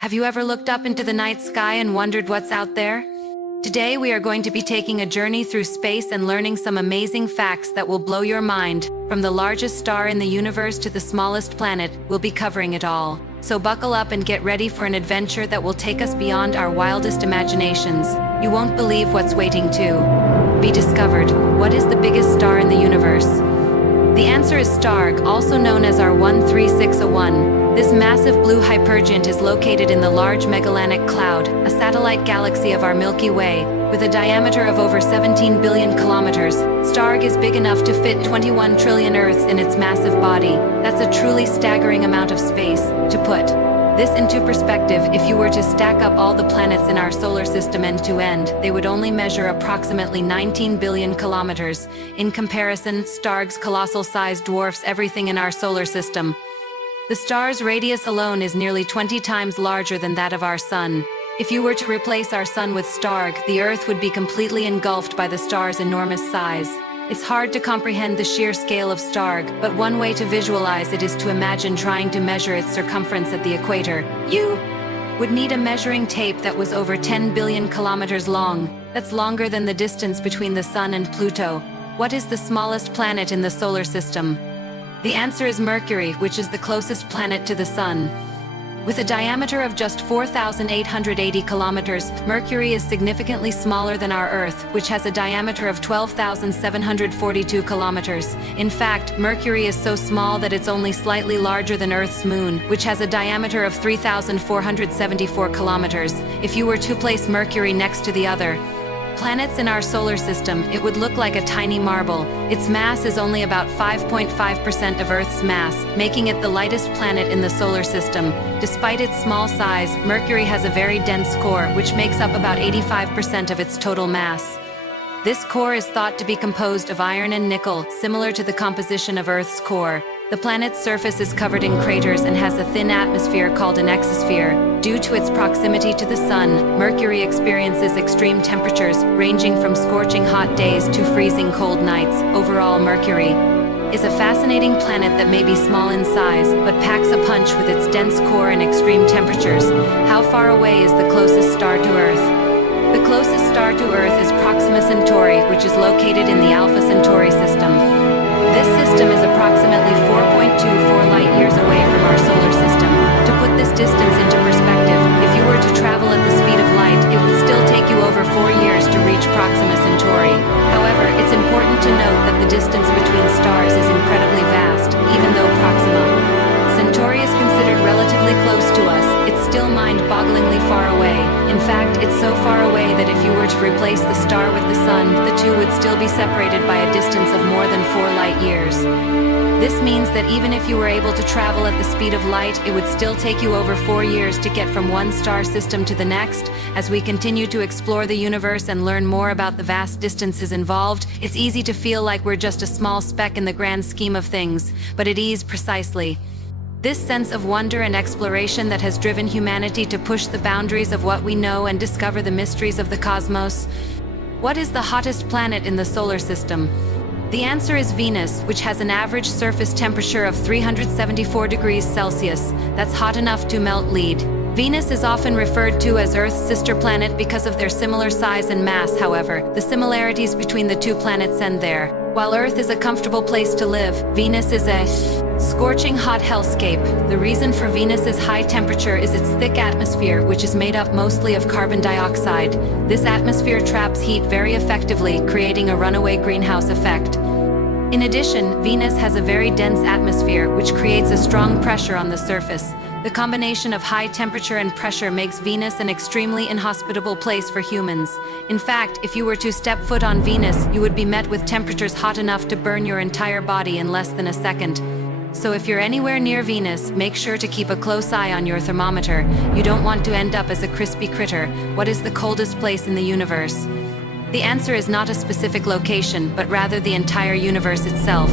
Have you ever looked up into the night sky and wondered what's out there? Today we are going to be taking a journey through space and learning some amazing facts that will blow your mind. From the largest star in the universe to the smallest planet, we'll be covering it all. So buckle up and get ready for an adventure that will take us beyond our wildest imaginations. You won't believe what's waiting to be discovered. What is the biggest star in the universe? The answer is Starg, also known as R13601. This massive blue hypergiant is located in the Large Magellanic Cloud, a satellite galaxy of our Milky Way. With a diameter of over 17 billion kilometers, Starg is big enough to fit 21 trillion Earths in its massive body. That's a truly staggering amount of space. To put this into perspective, if you were to stack up all the planets in our solar system end to end, they would only measure approximately 19 billion kilometers. In comparison, Starg's colossal size dwarfs everything in our solar system. The star's radius alone is nearly 20 times larger than that of our Sun. If you were to replace our Sun with Starg, the Earth would be completely engulfed by the star's enormous size. It's hard to comprehend the sheer scale of Starg, but one way to visualize it is to imagine trying to measure its circumference at the equator. You would need a measuring tape that was over 10 billion kilometers long. That's longer than the distance between the Sun and Pluto. What is the smallest planet in the solar system? The answer is Mercury, which is the closest planet to the Sun. With a diameter of just 4,880 kilometers, Mercury is significantly smaller than our Earth, which has a diameter of 12,742 kilometers. In fact, Mercury is so small that it's only slightly larger than Earth's moon, which has a diameter of 3,474 kilometers. If you were to place Mercury next to the other planets in our solar system, it would look like a tiny marble. Its mass is only about 5.5% of Earth's mass, making it the lightest planet in the solar system. Despite its small size, Mercury has a very dense core, which makes up about 85% of its total mass. This core is thought to be composed of iron and nickel, similar to the composition of Earth's core. The planet's surface is covered in craters and has a thin atmosphere called an exosphere. Due to its proximity to the Sun, Mercury experiences extreme temperatures, ranging from scorching hot days to freezing cold nights. Overall, Mercury is a fascinating planet that may be small in size, but packs a punch with its dense core and extreme temperatures. How far away is the closest star to Earth? The closest star to Earth is Proxima Centauri, which is located in the Alpha Centauri system. This system is approximately 4.24 light-years away from our solar system. To put this distance into perspective, if you were to travel at the speed of light, it would still take you over 4 years to reach Proxima Centauri. However, it's important to note that the distance between stars is incredibly vast, even though Proxima Centauri is considered relatively close to us, it's still mind-bogglingly far away. In fact, it's so far away that if you were to replace the star with the Sun, the two would still be separated by a distance of more than 4 light-years. This means that even if you were able to travel at the speed of light, it would still take you over 4 years to get from one star system to the next. As we continue to explore the universe and learn more about the vast distances involved, it's easy to feel like we're just a small speck in the grand scheme of things, but it is precisely this sense of wonder and exploration that has driven humanity to push the boundaries of what we know and discover the mysteries of the cosmos. What is the hottest planet in the solar system? The answer is Venus, which has an average surface temperature of 374 degrees Celsius. That's hot enough to melt lead. Venus is often referred to as Earth's sister planet because of their similar size and mass. However, the similarities between the two planets end there. While Earth is a comfortable place to live, Venus is a scorching hot hellscape. The reason for Venus's high temperature is its thick atmosphere, which is made up mostly of carbon dioxide. This atmosphere traps heat very effectively, creating a runaway greenhouse effect. In addition, Venus has a very dense atmosphere, which creates a strong pressure on the surface. The combination of high temperature and pressure makes Venus an extremely inhospitable place for humans. In fact, if you were to step foot on Venus, you would be met with temperatures hot enough to burn your entire body in less than a second. So if you're anywhere near Venus, make sure to keep a close eye on your thermometer. You don't want to end up as a crispy critter. What is the coldest place in the universe? The answer is not a specific location, but rather the entire universe itself.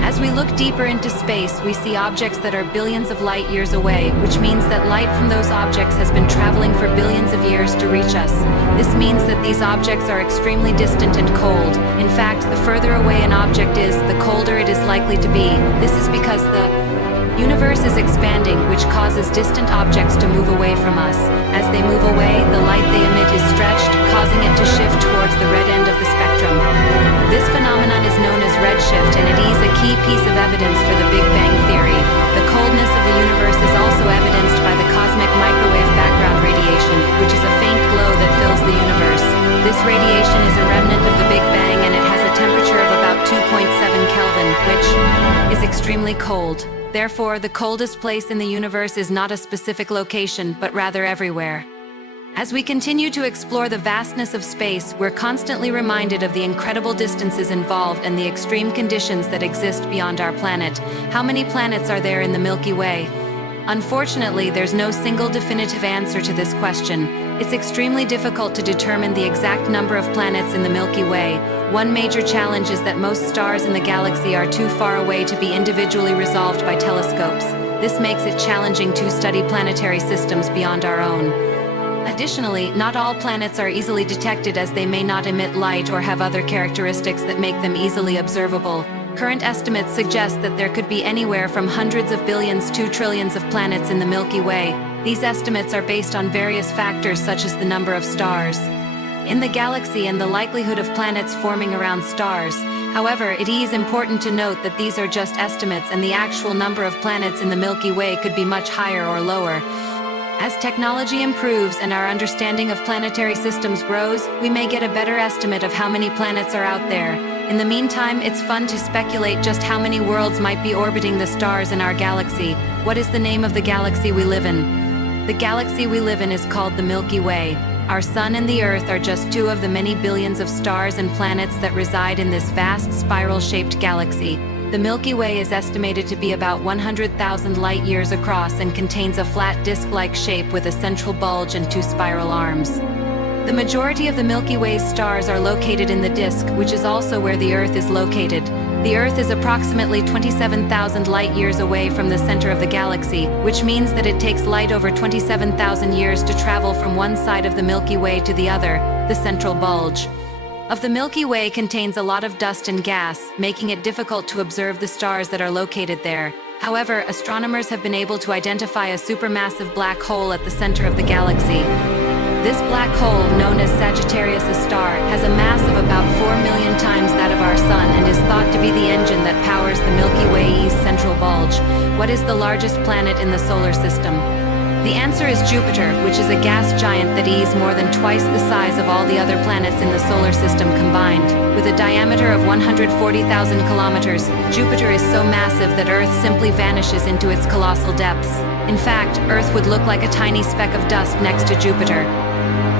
As we look deeper into space, we see objects that are billions of light years away, which means that light from those objects has been traveling for billions of years to reach us. This means that these objects are extremely distant and cold. In fact, the further away an object is, the colder it is likely to be. This is because the Universe is expanding, which causes distant objects to move away from us. As they move away, the light they emit is stretched, causing it to shift towards the red end of the spectrum. This phenomenon is known as redshift, and it is a key piece of evidence for the Big Bang Theory. The coldness of the universe is also evidenced by the cosmic microwave background radiation, which is a faint glow that fills the universe. This radiation is a remnant of the Big Bang, and it has a temperature of about 2.7 Kelvin, which is extremely cold. Therefore, the coldest place in the universe is not a specific location, but rather everywhere. As we continue to explore the vastness of space, we're constantly reminded of the incredible distances involved and the extreme conditions that exist beyond our planet. How many planets are there in the Milky Way? Unfortunately, there's no single definitive answer to this question. It's extremely difficult to determine the exact number of planets in the Milky Way. One major challenge is that most stars in the galaxy are too far away to be individually resolved by telescopes. This makes it challenging to study planetary systems beyond our own. Additionally, not all planets are easily detected, as they may not emit light or have other characteristics that make them easily observable. Current estimates suggest that there could be anywhere from hundreds of billions to trillions of planets in the Milky Way. These estimates are based on various factors such as the number of stars in the galaxy and the likelihood of planets forming around stars. However, it is important to note that these are just estimates, and the actual number of planets in the Milky Way could be much higher or lower. As technology improves and our understanding of planetary systems grows, we may get a better estimate of how many planets are out there. In the meantime, it's fun to speculate just how many worlds might be orbiting the stars in our galaxy. What is the name of the galaxy we live in? The galaxy we live in is called the Milky Way. Our Sun and the Earth are just two of the many billions of stars and planets that reside in this vast spiral-shaped galaxy. The Milky Way is estimated to be about 100,000 light-years across and contains a flat disc-like shape with a central bulge and two spiral arms. The majority of the Milky Way's stars are located in the disk, which is also where the Earth is located. The Earth is approximately 27,000 light-years away from the center of the galaxy, which means that it takes light over 27,000 years to travel from one side of the Milky Way to the other, the central bulge of the Milky Way contains a lot of dust and gas, making it difficult to observe the stars that are located there. However, astronomers have been able to identify a supermassive black hole at the center of the galaxy. This black hole, known as Sagittarius A star, has a mass of about 4 million times that of our Sun and is thought to be the engine that powers the Milky Way's central bulge. What is the largest planet in the solar system? The answer is Jupiter, which is a gas giant that is more than twice the size of all the other planets in the solar system combined. With a diameter of 140,000 kilometers, Jupiter is so massive that Earth simply vanishes into its colossal depths. In fact, Earth would look like a tiny speck of dust next to Jupiter.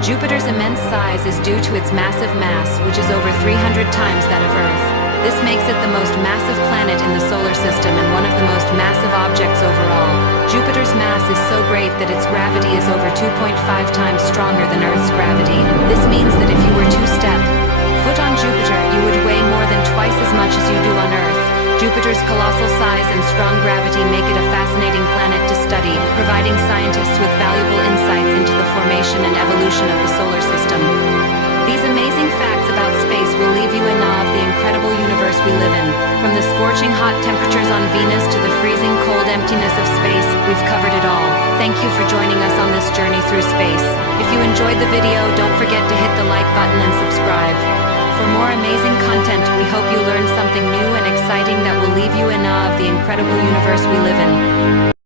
Jupiter's immense size is due to its massive mass, which is over 300 times that of Earth. This makes it the most massive planet in the solar system and one of the most massive objects overall. Jupiter's mass is so great that its gravity is over 2.5 times stronger than Earth's gravity. This means that if you were to step foot on Jupiter, you would weigh more than twice as much as you do on Earth. Jupiter's colossal size and strong gravity make it a fascinating planet to study, providing scientists with valuable insights into the formation and evolution of the solar system. These amazing facts about space will leave you in awe of the incredible universe we live in. From the scorching hot temperatures on Venus to the freezing cold emptiness of space, we've covered it all. Thank you for joining us on this journey through space. If you enjoyed the video, don't forget to hit the like button and subscribe. For more amazing content, we hope you learned something new and exciting that will leave you in awe of the incredible universe we live in.